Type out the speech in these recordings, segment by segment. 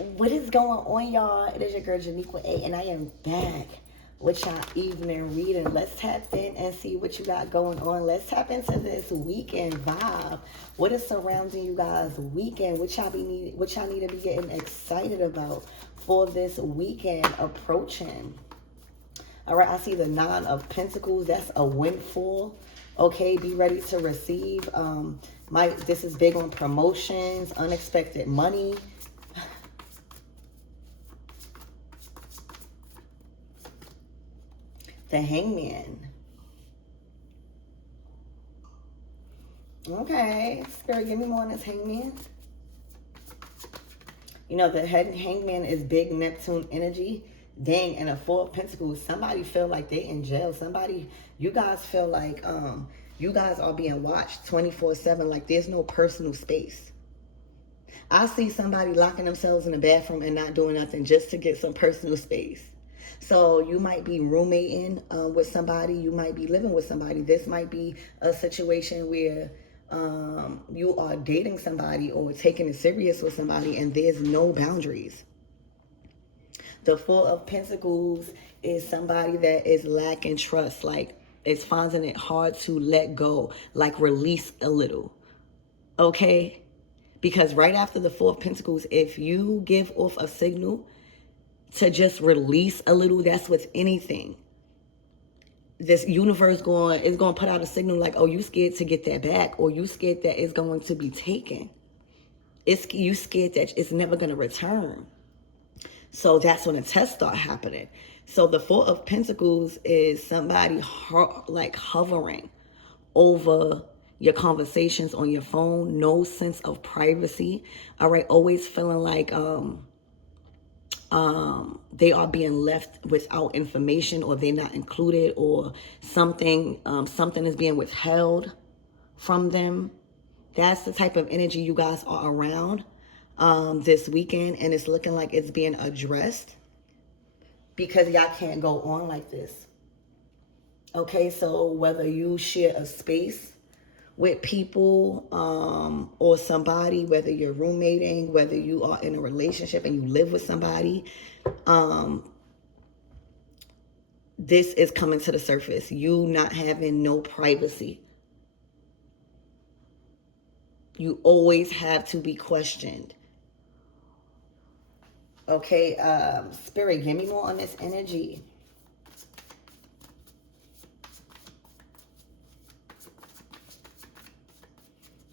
What is going on, y'all? It is your girl Janiqua A, and I am back with y'all evening reading. Let's tap in and see what you got going on. Let's tap into this weekend vibe. What is surrounding you guys weekend? What y'all need to be getting excited about for this weekend approaching? All right, I see the Nine of Pentacles. That's a windfall. Okay, be ready to receive. This is big on promotions, unexpected money. The Hangman. Okay, Spirit, give me more on this Hangman. You know, the Hangman is big Neptune energy. Dang, and a Four of Pentacles. Somebody feel like they in jail. You guys feel like you guys are being watched 24/7. Like there's no personal space. I see somebody locking themselves in the bathroom and not doing nothing just to get some personal space. So you might be roommating with somebody. You might be living with somebody. This might be a situation where you are dating somebody or taking it serious with somebody and there's no boundaries. The Four of Pentacles is somebody that is lacking trust, like is finding it hard to let go, like release a little. Okay? Because right after the Four of Pentacles, if you give off a signal to just release a little, that's with anything. This universe is going to put out a signal like, oh, you scared to get that back, or you scared that it's going to be taken. You scared that it's never going to return. So that's when the tests start happening. So the Four of Pentacles is somebody like hovering over your conversations on your phone, no sense of privacy. All right, always feeling like they are being left without information, or they're not included, or something is being withheld from them. That's the type of energy you guys are around this weekend, and it's looking like it's being addressed because y'all can't go on like this. Okay, so whether you share a space with people or somebody, whether you're roommating, whether you are in a relationship and you live with somebody, this is coming to the surface. You not having no privacy. You always have to be questioned. Okay, Spirit, give me more on this energy.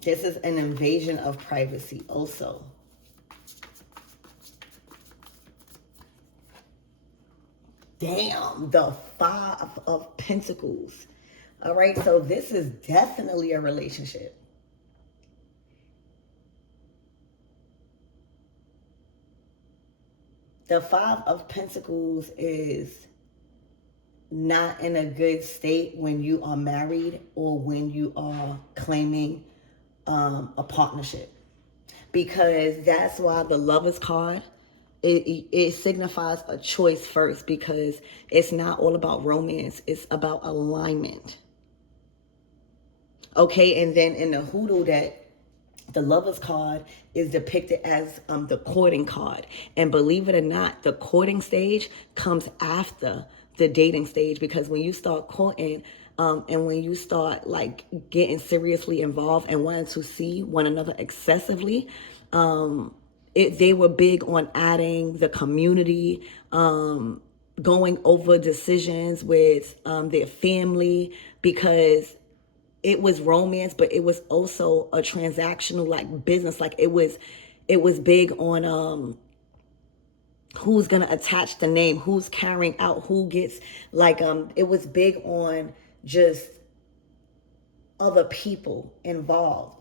This is an invasion of privacy also. Damn, the Five of Pentacles. All right, so this is definitely a relationship. The Five of Pentacles is not in a good state when you are married or when you are claiming a partnership. Because that's why the Lovers card, it signifies a choice first, because it's not all about romance. It's about alignment. Okay, and then in the hoodoo deck, the Lovers card is depicted as the courting card. And believe it or not, the courting stage comes after the dating stage, because when you start courting and when you start like getting seriously involved and wanting to see one another excessively, they were big on adding the community, going over decisions with their family, because it was romance, but it was also a transactional like business. Like it was big on who's gonna attach the name, who's carrying out, who gets like it was big on just other people involved.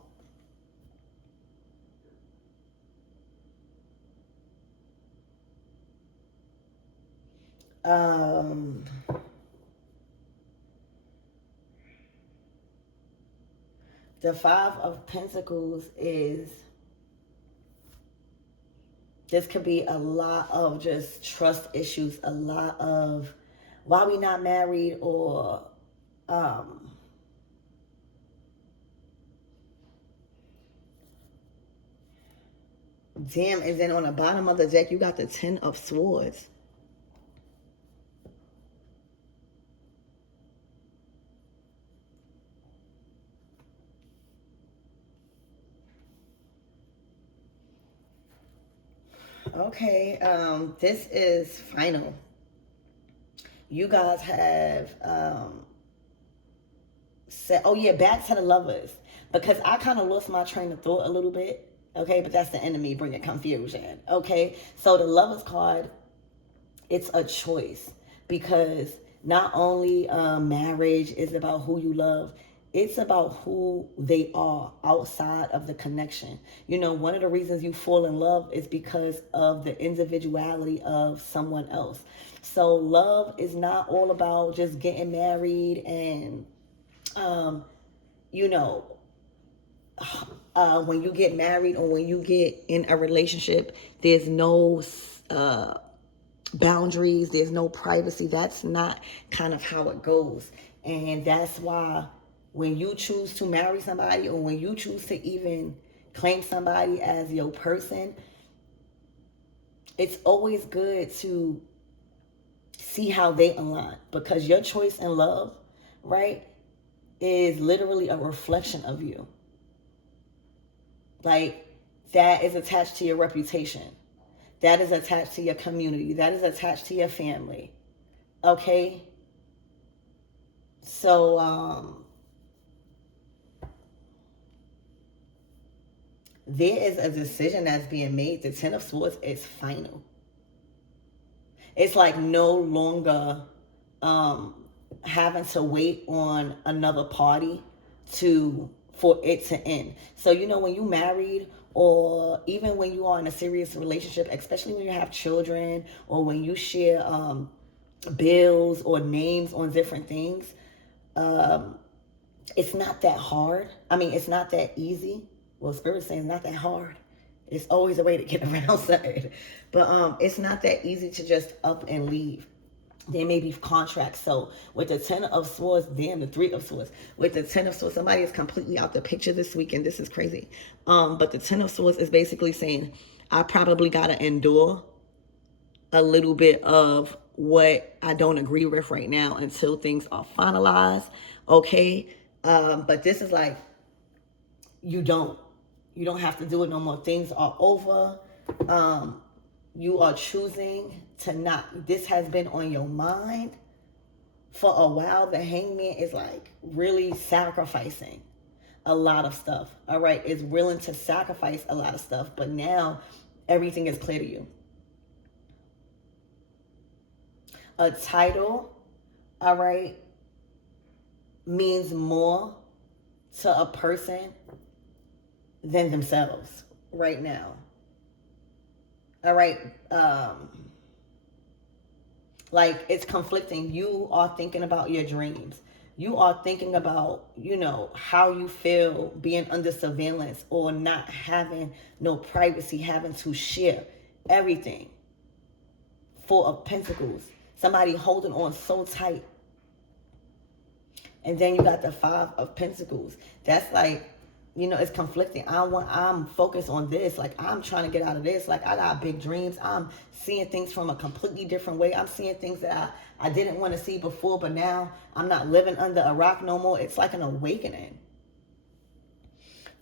The Five of Pentacles is, this could be a lot of just trust issues, a lot of why we not married, or Damn, and then on the bottom of the deck, you got the Ten of Swords. Okay, this is final. You guys have said, oh yeah, back to the Lovers. Because I kind of lost my train of thought a little bit. Okay, but that's the enemy bringing confusion. Okay, so the Lovers card, it's a choice. Because not only marriage is about who you love, it's about who they are outside of the connection. You know, one of the reasons you fall in love is because of the individuality of someone else. So love is not all about just getting married and, you know, when you get married or when you get in a relationship, there's no boundaries, there's no privacy. That's not kind of how it goes. And that's why when you choose to marry somebody or when you choose to even claim somebody as your person, it's always good to see how they align, because your choice in love, right, is literally a reflection of you. Like, that is attached to your reputation. That is attached to your community. That is attached to your family. Okay? So, there is a decision that's being made. The Ten of Swords is final. It's like no longer having to wait on another party for it to end. So, you know, when you married or even when you are in a serious relationship, especially when you have children or when you share bills or names on different things, it's not that hard. I mean, it's not that easy. Well, Spirit's saying it's not that hard. It's always a way to get around something. But it's not that easy to just up and leave. There may be contracts. So with the Ten of Swords, then the Three of Swords. With the Ten of Swords, somebody is completely out the picture this week, and this is crazy. But the Ten of Swords is basically saying, I probably got to endure a little bit of what I don't agree with right now until things are finalized. Okay? But this is like, you don't have to do it no more. Things are over. You are choosing to not. This has been on your mind for a while. The Hangman is like really sacrificing a lot of stuff. All right, is willing to sacrifice a lot of stuff, but now everything is clear to you. A title, all right, means more to a person than themselves right now. All right. Like, it's conflicting. You are thinking about your dreams. You are thinking about, you know, how you feel being under surveillance or not having no privacy, having to share everything. Four of Pentacles. Somebody holding on so tight. And then you got the Five of Pentacles. That's like, you know, it's conflicting. I'm focused on this. Like, I'm trying to get out of this. Like, I got big dreams. I'm seeing things from a completely different way. I'm seeing things that I didn't want to see before, but now I'm not living under a rock no more. It's like an awakening.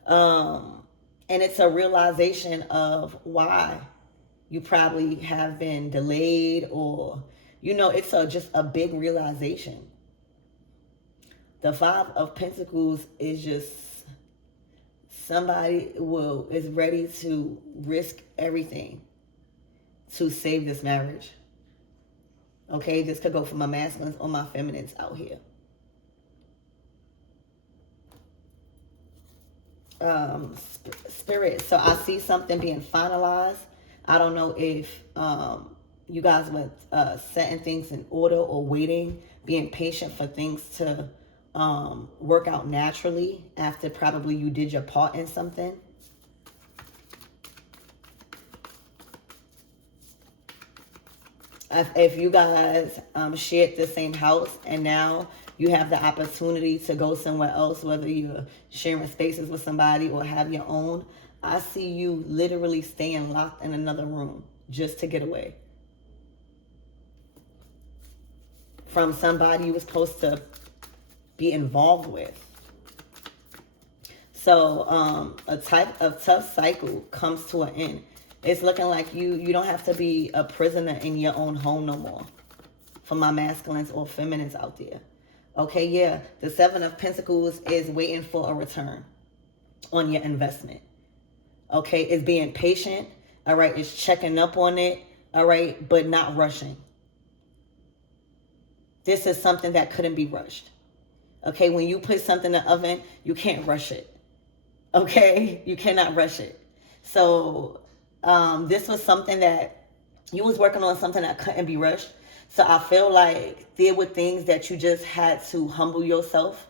And it's a realization of why you probably have been delayed, or, you know, it's just a big realization. The Five of Pentacles is just somebody is ready to risk everything to save this marriage. Okay, this could go for my masculines or my feminines out here. Spirit, so I see something being finalized. I don't know if you guys were setting things in order or waiting, being patient for things to work out naturally after probably you did your part in something. If you guys shared the same house and now you have the opportunity to go somewhere else, whether you're sharing spaces with somebody or have your own, I see you literally staying locked in another room just to get away from somebody you were supposed to be involved with. So a type of tough cycle comes to an end. It's looking like you don't have to be a prisoner in your own home no more. For my masculines or feminines out there. Okay, yeah, the Seven of Pentacles is waiting for a return on your investment. Okay, it's being patient. All right, it's checking up on it. All right, but not rushing. This is something that couldn't be rushed. Okay, when you put something in the oven, you can't rush it. Okay, you cannot rush it. So this was something that you was working on, something that couldn't be rushed. So I feel like there were things that you just had to humble yourself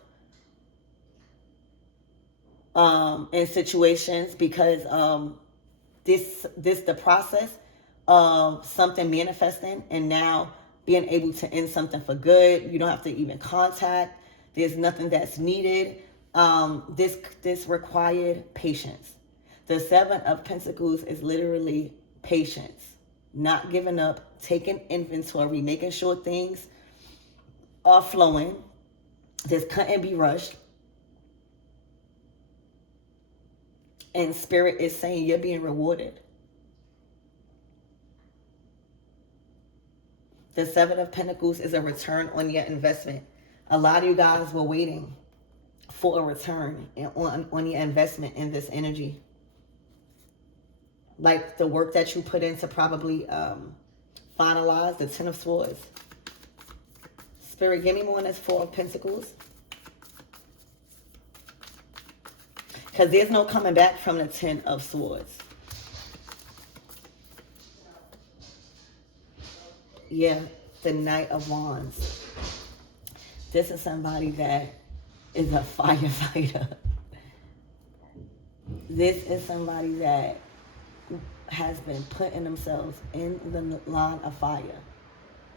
in situations, because this the process of something manifesting and now being able to end something for good. You don't have to even contact. There's nothing that's needed. This required patience. The Seven of Pentacles is literally patience. Not giving up, taking inventory, making sure things are flowing. This couldn't be rushed. And Spirit is saying you're being rewarded. The Seven of Pentacles is a return on your investment. A lot of you guys were waiting for a return on your investment in this energy. Like the work that you put in to probably finalize the Ten of Swords. Spirit, give me more on this Four of Pentacles. Because there's no coming back from the Ten of Swords. Yeah, the Knight of Wands. This is somebody that is a firefighter. This is somebody that has been putting themselves in the line of fire.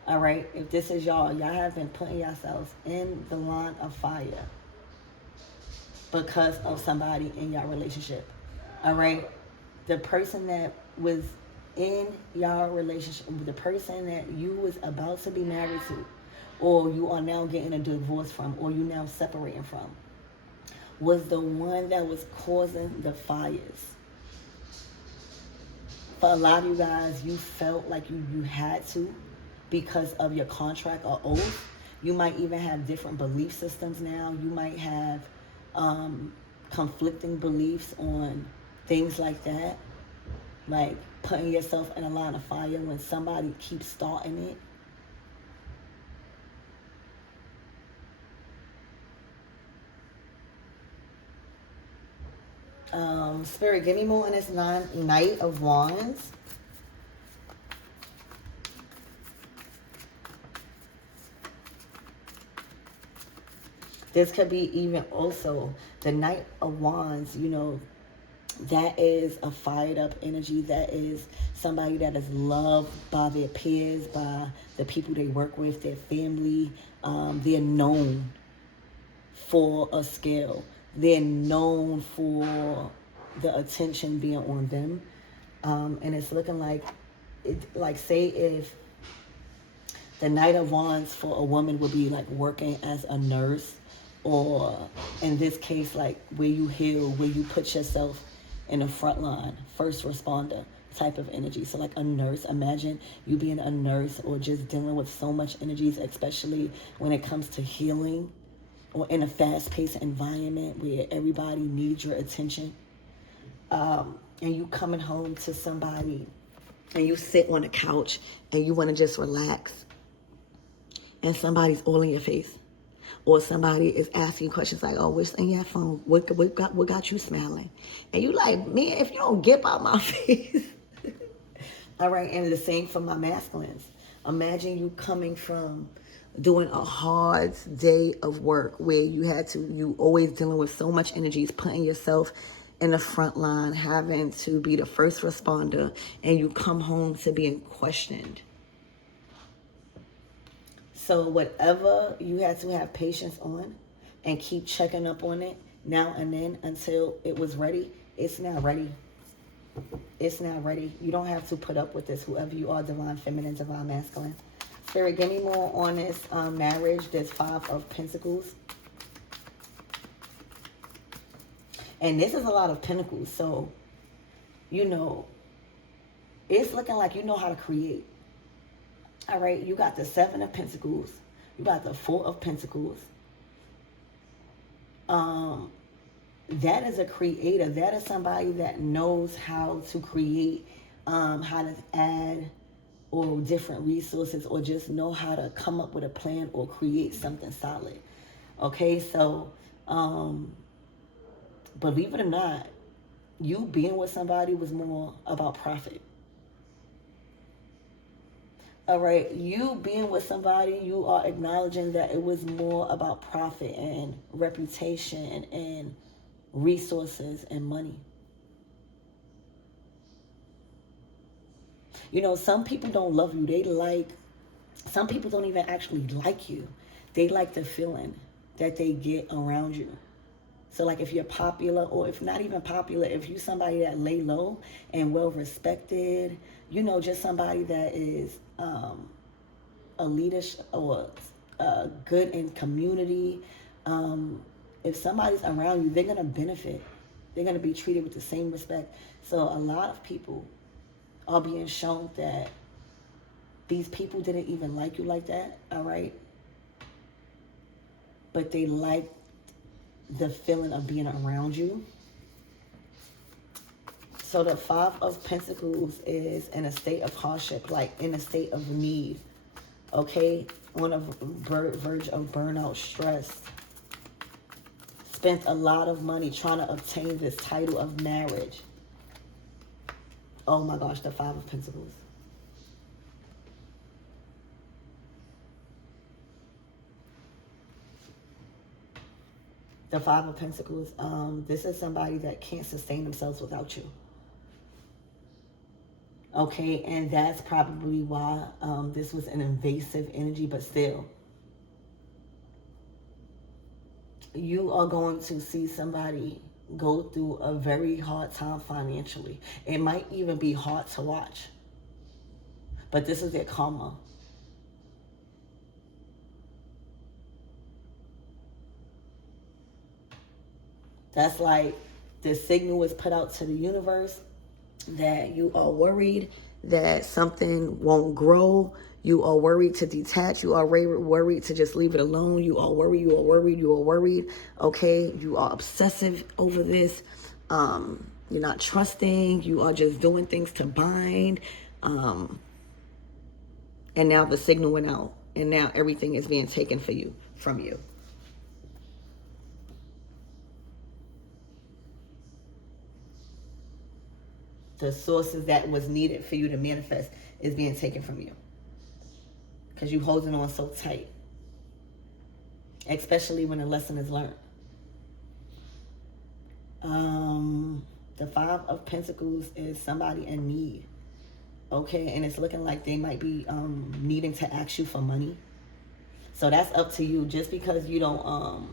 All right? If this is y'all have been putting yourselves in the line of fire because of somebody in your relationship. All right? The person that was in your relationship, the person that you was about to be married to, or you are now getting a divorce from, or you now separating from, was the one that was causing the fires. For a lot of you guys, you felt like you had to because of your contract or oath. You might even have different belief systems now. You might have conflicting beliefs on things like that. Like putting yourself in a line of fire when somebody keeps starting it. Spirit, give me more on this Knight of Wands. This could be even also the Knight of Wands, you know, that is a fired up energy. That is somebody that is loved by their peers, by the people they work with, their family. They're known for a skill. They're known for the attention being on them. And it's looking like, say if the Knight of Wands for a woman would be like working as a nurse, or in this case, like where you heal, where you put yourself in the front line, first responder type of energy. So like a nurse, imagine you being a nurse or just dealing with so much energies, especially when it comes to healing, or in a fast-paced environment where everybody needs your attention. And you coming home to somebody and you sit on the couch and you want to just relax, and somebody's all in your face, or somebody is asking questions like, oh, what's in your phone? What got you smiling? And you like, man, if you don't get out my face. All right, and the same for my masculines. Imagine you coming from doing a hard day of work where you always dealing with so much energies, putting yourself in the front line, having to be the first responder, and you come home to being questioned. So whatever you had to have patience on and keep checking up on it now and then until it was ready, it's now ready. It's not ready. You don't have to put up with this, whoever you are, divine feminine, divine masculine. Spirit, give me more on this marriage. There's 5 of Pentacles. And this is a lot of pentacles. So, you know, it's looking like you know how to create. All right, you got the 7 of Pentacles. You got the 4 of Pentacles. That is a creator. That is somebody that knows how to create, how to add or different resources, or just know how to come up with a plan or create something solid. Okay, so believe it or not, you being with somebody was more about profit. All right, you being with somebody, you are acknowledging that it was more about profit and reputation and resources and money. You know, some people don't love you. Some people don't even actually like you. They like the feeling that they get around you. So like if you're popular, or if not even popular, if you're somebody that lay low and well respected, you know, just somebody that is a leader or good in community, if somebody's around you, they're going to benefit. They're going to be treated with the same respect. So a lot of people are being shown that these people didn't even like you like that, all right? But they like the feeling of being around you. So the 5 of Pentacles is in a state of hardship, like in a state of need, okay? On a verge of burnout, stress. Spent a lot of money trying to obtain this title of marriage. Oh my gosh, the 5 of Pentacles. The 5 of Pentacles, this is somebody that can't sustain themselves without you. Okay, and that's probably why this was an invasive energy, but still. You are going to see somebody go through a very hard time financially. It might even be hard to watch. But this is their karma. That's like the signal is put out to the universe that you are worried that something won't grow. You are worried to detach. You are worried to just leave it alone. You are worried. You are worried. You are worried. Okay. You are obsessive over this. You're not trusting. You are just doing things to bind. And now the signal went out. And now everything is being taken from you. The sources that was needed for you to manifest is being taken from you. Because you're holding on so tight. Especially when a lesson is learned. The 5 of Pentacles is somebody in need. Okay, and it's looking like they might be needing to ask you for money. So that's up to you. Just because you don't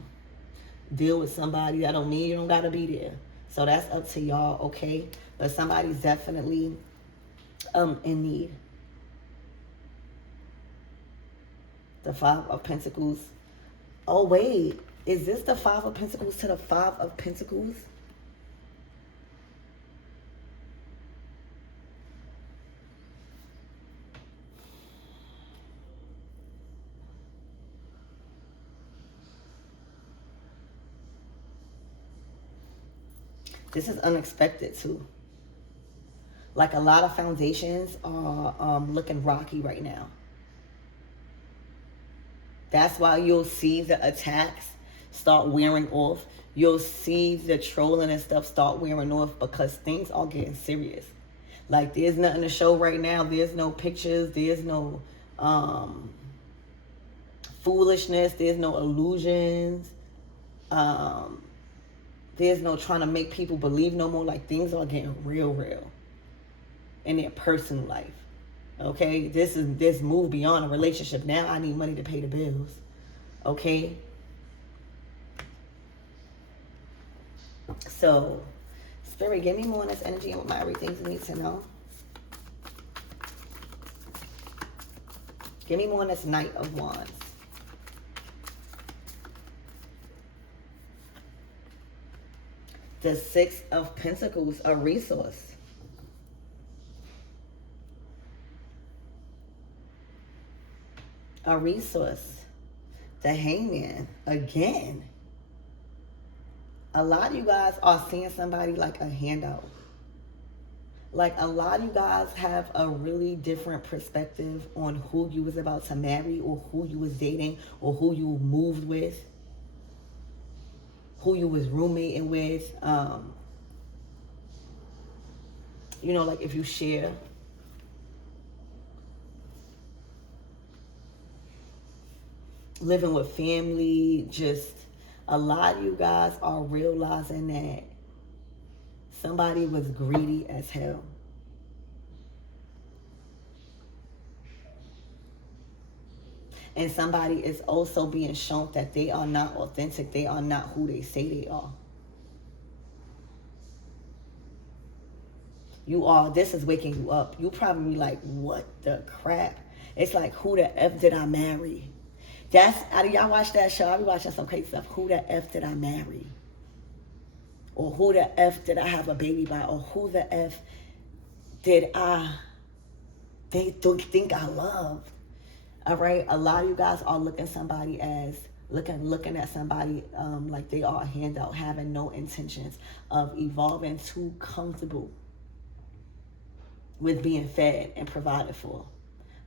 deal with somebody, that don't mean you don't gotta be there. So that's up to y'all, okay? But somebody's definitely in need. The 5 of Pentacles. Oh, wait. Is this the 5 of Pentacles to the 5 of Pentacles? This is unexpected, too. Like a lot of foundations are looking rocky right now. That's why you'll see the attacks start wearing off. You'll see the trolling and stuff start wearing off because things are getting serious. Like there's nothing to show right now. There's no pictures. There's no foolishness. There's no illusions. There's no trying to make people believe no more. Like things are getting real in their personal life. Okay, this move beyond a relationship. Now I need money to pay the bills. Okay. So, Spirit, give me more on this energy and what my everything you need to know. Give me more on this Knight of Wands. The Six of Pentacles, a resource. A resource. The Hangman, again. A lot of you guys are seeing somebody like a handout. Like a lot of you guys have a really different perspective on who you was about to marry or who you was dating or who you moved with, who you was roommating with. You know, like if you share. Living with family, just a lot of you guys are realizing that somebody was greedy as hell. And somebody is also being shown that they are not authentic. They are not who they say they are. You are, this is waking you up. You probably like, what the crap? It's like, who the F did I marry? That's, y'all watch that show? I be watching some crazy stuff. Who the F did I marry? Or who the F did I have a baby by? Or who the F did they think I loved? All right, a lot of you guys are looking at somebody like they are a handout, having no intentions of evolving, too comfortable with being fed and provided for.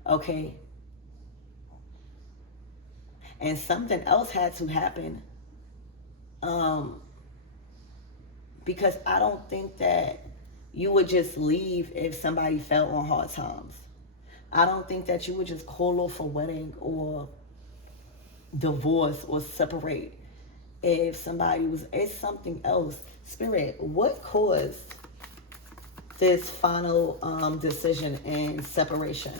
Okay? And something else had to happen. Because I don't think that you would just leave if somebody fell on hard times. I don't think that you would just call off a wedding or divorce or separate if somebody was, it's something else. Spirit, what caused this final decision and separation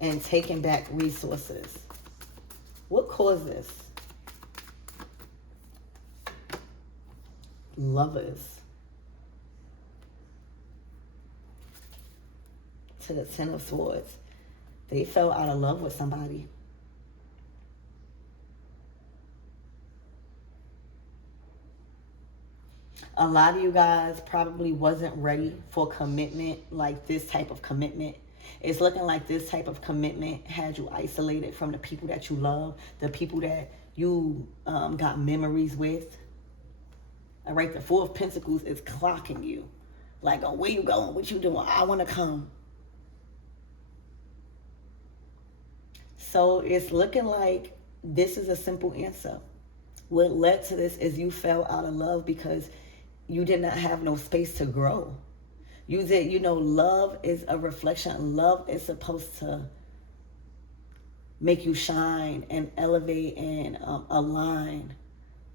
and taking back resources? What caused this? Lovers. To the Ten of Swords. They fell out of love with somebody. A lot of you guys probably wasn't ready for commitment, like this type of commitment. It's looking like this type of commitment had you isolated from the people that you love, the people that you got memories with. All right, the Four of Pentacles is clocking you. Like, oh, where you going? What you doing? I want to come. So it's looking like this is a simple answer. What led to this is you fell out of love because you did not have no space to grow. You did, love is a reflection. Love is supposed to make you shine and elevate and align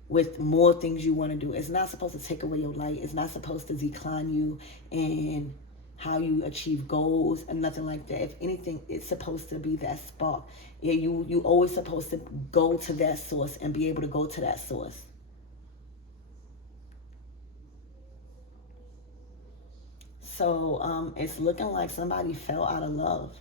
with more things you want to do. It's not supposed to take away your light. It's not supposed to decline you and how you achieve goals and nothing like that. If anything, it's supposed to be that spark. Yeah, you always supposed to go to that source and be able to go to that source. So it's looking like somebody fell out of love.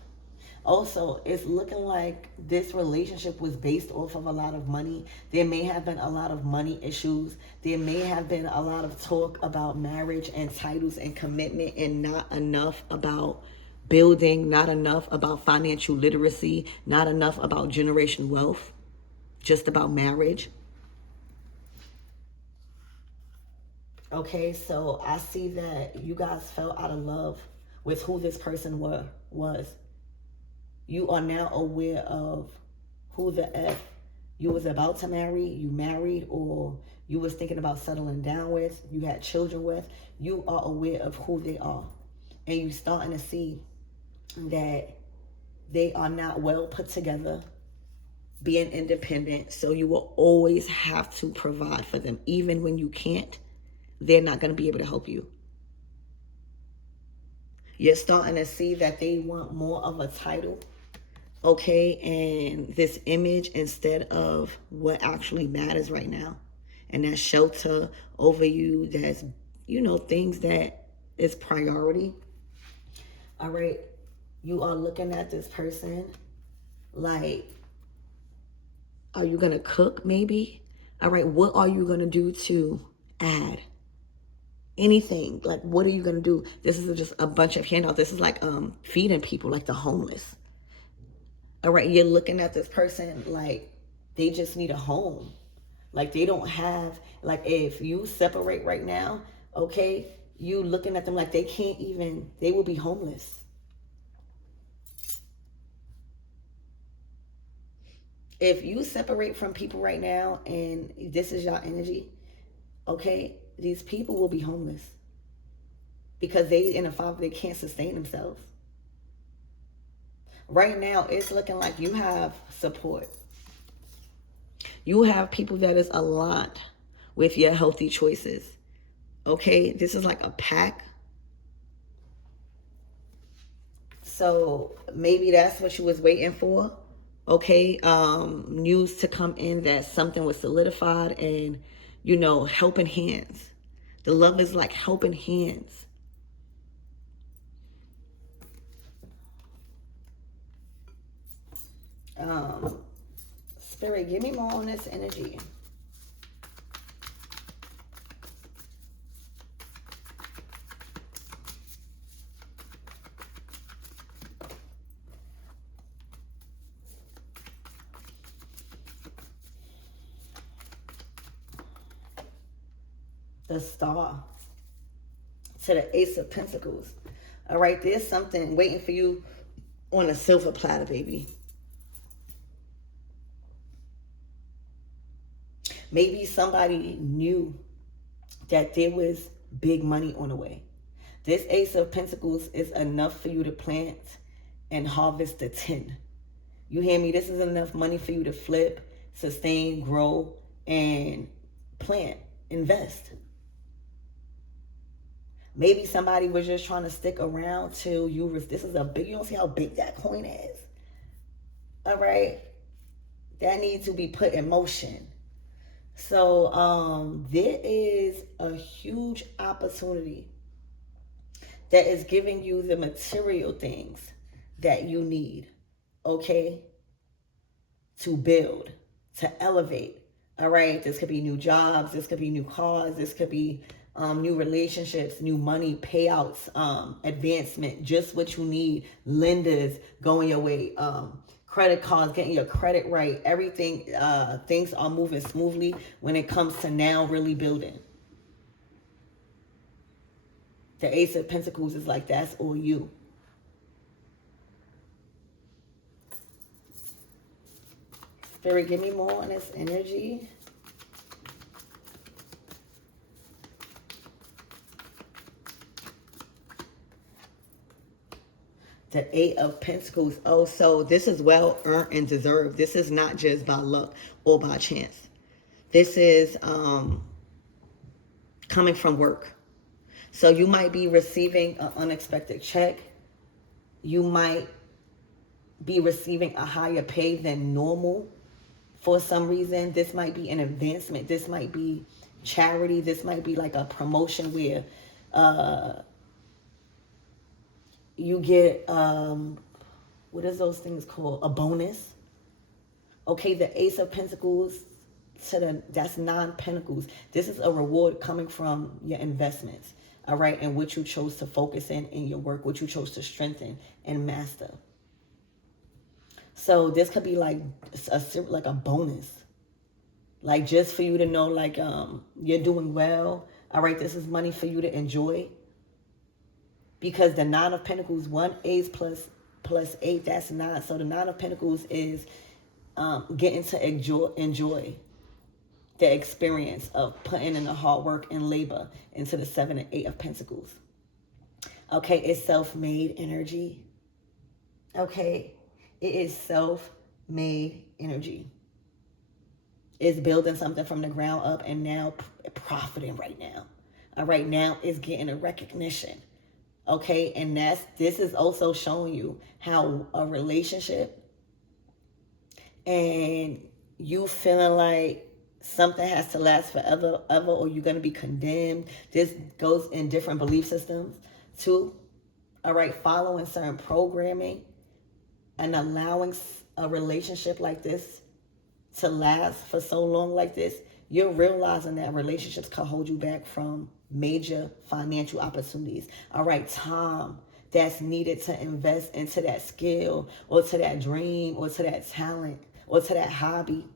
Also, it's looking like this relationship was based off of a lot of money. There may have been a lot of money issues. There may have been a lot of talk about marriage and titles and commitment and not enough about building, not enough about financial literacy, not enough about generational wealth, just about marriage. Okay, so I see that you guys fell out of love with who this person was. You are now aware of who the F you was about to marry, you married, or you was thinking about settling down with, you had children with. You are aware of who they are. And you starting to see that they are not well put together, being independent. So you will always have to provide for them. Even when you can't, they're not going to be able to help you. You're starting to see that they want more of a title, okay, and this image instead of what actually matters right now. And that's shelter over you, that's, things that is priority. All right. You are looking at this person like, are you going to cook maybe? All right. What are you going to do to add? Anything. Like, what are you going to do? This is just a bunch of handouts. This is like feeding people, like the homeless. All right. You're looking at this person like they just need a home. Like they don't have, like if you separate right now, okay, you looking at them like they can't even, they will be homeless. If you separate from people right now and this is your energy, okay, these people will be homeless because they in a father, they can't sustain themselves. Right now, it's looking like you have support. You have people that is aligned with your healthy choices. Okay, this is like a pack. So maybe that's what you was waiting for. Okay, news to come in that something was solidified and, helping hands. The love is like helping hands. Spirit, give me more on this energy. The Star to the Ace of Pentacles. All right, there's something waiting for you on a silver platter, baby. Maybe somebody knew that there was big money on the way. This Ace of Pentacles is enough for you to plant and harvest the 10. You hear me? This is enough money for you to flip, sustain, grow, and plant, invest. Maybe somebody was just trying to stick around till this is a big, you don't see how big that coin is? All right? That needs to be put in motion. So there is a huge opportunity that is giving you the material things that you need, okay, to build, to elevate. All right, this could be new jobs, this could be new cars, this could be new relationships, new money, payouts, advancement, just what you need, lenders going your way, credit cards, getting your credit right, everything, things are moving smoothly when it comes to now really building. The Ace of Pentacles is like, that's all you. Spirit, give me more on this energy. The Eight of Pentacles. Oh, so this is well earned and deserved. This is not just by luck or by chance. This is coming from work. So you might be receiving an unexpected check. You might be receiving a higher pay than normal for some reason. This might be an advancement. This might be charity. This might be like a promotion where you get, what is those things called? A bonus. Okay, the Ace of Pentacles that's 9 Pentacles. This is a reward coming from your investments. All right, and what you chose to focus in your work, what you chose to strengthen and master. So this could be like a bonus. Like just for you to know, like you're doing well. All right, this is money for you to enjoy. Because the 9 of Pentacles, 1 ace plus 8, that's 9. So the 9 of Pentacles is getting to enjoy the experience of putting in the hard work and labor into the 7 and 8 of Pentacles. Okay, it's self-made energy. Okay, it is self-made energy. It's building something from the ground up and now profiting right now. All right, now it's getting a recognition. Okay, and this is also showing you how a relationship and you feeling like something has to last forever, ever, or you're going to be condemned. This goes in different belief systems. Two, all right, following certain programming and allowing a relationship like this to last for so long like this, you're realizing that relationships can hold you back from major financial opportunities. All right, time that's needed to invest into that skill or to that dream or to that talent or to that hobby.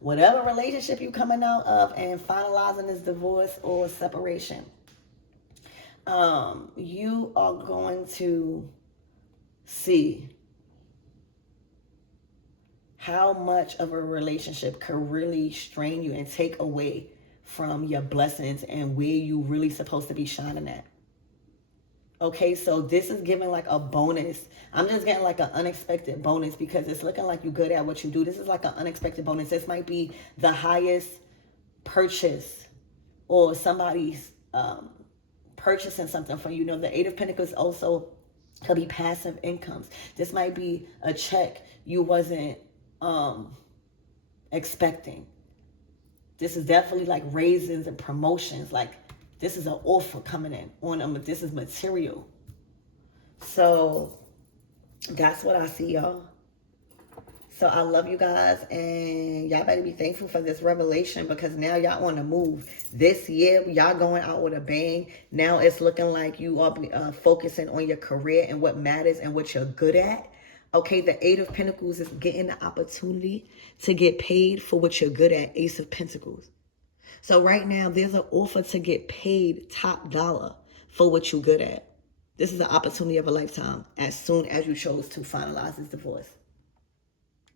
Whatever relationship you're coming out of and finalizing this divorce or separation, you are going to see how much of a relationship could really strain you and take away from your blessings and where you really supposed to be shining at. Okay, so this is giving like a bonus. I'm just getting like an unexpected bonus because it's looking like you're good at what you do. This is like an unexpected bonus. This might be the highest purchase or somebody's purchasing something for you. You know, the Eight of Pentacles also could be passive incomes. This might be a check you wasn't expecting. This is definitely like raises and promotions. Like this is an offer coming in on them. This is material. So that's what I see, y'all. So I love you guys, and y'all better be thankful for this revelation because now y'all on the move. This year, y'all going out with a bang. Now it's looking like you are focusing on your career and what matters and what you're good at. Okay, the Eight of Pentacles is getting the opportunity to get paid for what you're good at. Ace of Pentacles. So right now, there's an offer to get paid top dollar for what you're good at. This is an opportunity of a lifetime as soon as you chose to finalize this divorce.